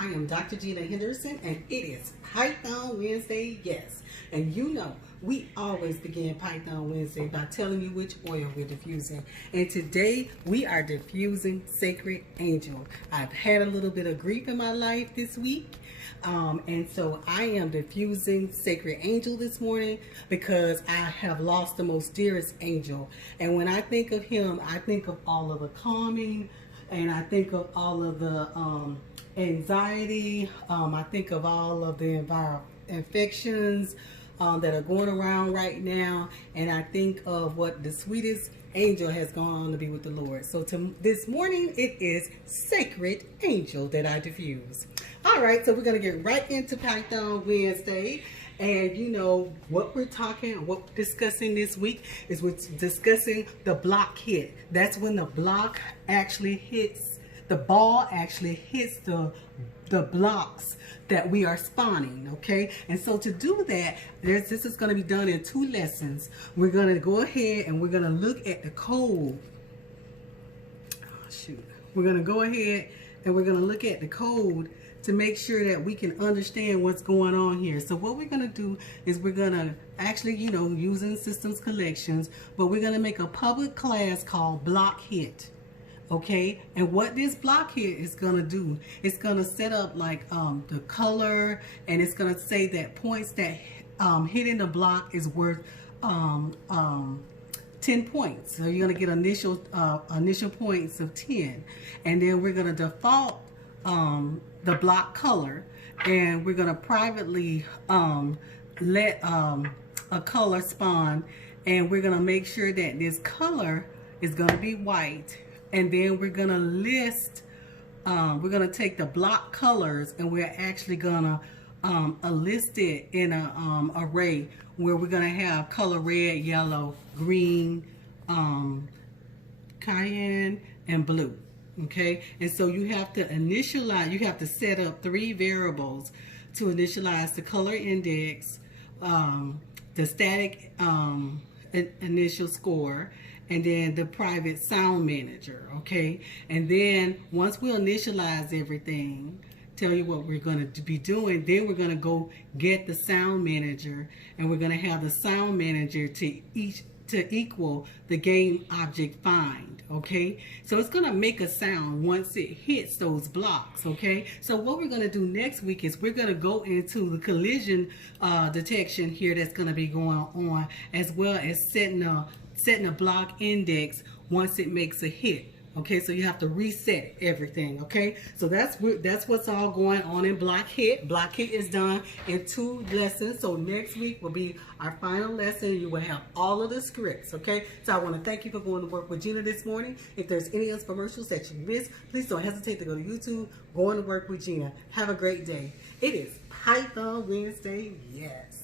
I am Dr. Gena Henderson, and it is Python Wednesday, yes. And you know, we always begin Python Wednesday by telling you which oil we're diffusing. And today, we are diffusing Sacred Angel. I've had a little bit of grief in my life this week. And so I am diffusing Sacred Angel this morning because I have lost the most dearest angel. And when I think of him, I think of all of the calming, and I think of all of the anxiety. I think of all of the infections that are going around right now. And I think of what the sweetest angel has gone on to be with the Lord. So this morning, it is Sacred Angel that I diffuse. All right, so we're going to get right into Python Wednesday. And you know, what we're discussing this week is we're discussing the block hit. That's when the block actually hits, the ball actually hits the blocks that we are spawning, okay? And so to do that, this is going to be done in 2 lessons. We're going to go ahead and we're going to look at the code. Oh, shoot. We're going to go ahead and we're going to look at the code to make sure that we can understand what's going on here. So what we're going to do is we're going to actually, you know, using systems collections, but we're going to make a public class called block hit. Okay, and what this block hit is going to do, it's going to set up like the color, and it's going to say that points that hitting the block is worth 10 points. So you're going to get initial points of 10, and then we're going to default the block color, and we're going to privately let a color spawn, and we're going to make sure that this color is going to be white. And then we're going to list, we're going to take the block colors, and we're actually going to list it in an array where we're going to have color red, yellow, green, cayenne, and blue. Okay, and so you have to initialize, you have to set up 3 variables to initialize the color index, the static initial score, and then the private sound manager. Okay, and then once we initialize everything, tell you what we're going to be doing, then we're going to go get the sound manager, and we're going to have the sound manager to equal the game object find. Okay, so it's going to make a sound once it hits those blocks. Okay, so what we're going to do next week is we're going to go into the collision detection here that's going to be going on, as well as setting a block index once it makes a hit. Okay, so you have to reset everything. Okay, so that's what's all going on in block hit. Block hit is done in 2 lessons. So next week will be our final lesson. You will have all of the scripts. Okay, so I want to thank you for going to work with Gena this morning. If there's any infomercials that you missed, please don't hesitate to go to YouTube, Going to Work with Gena. Have a great day. It is Python Wednesday, yes.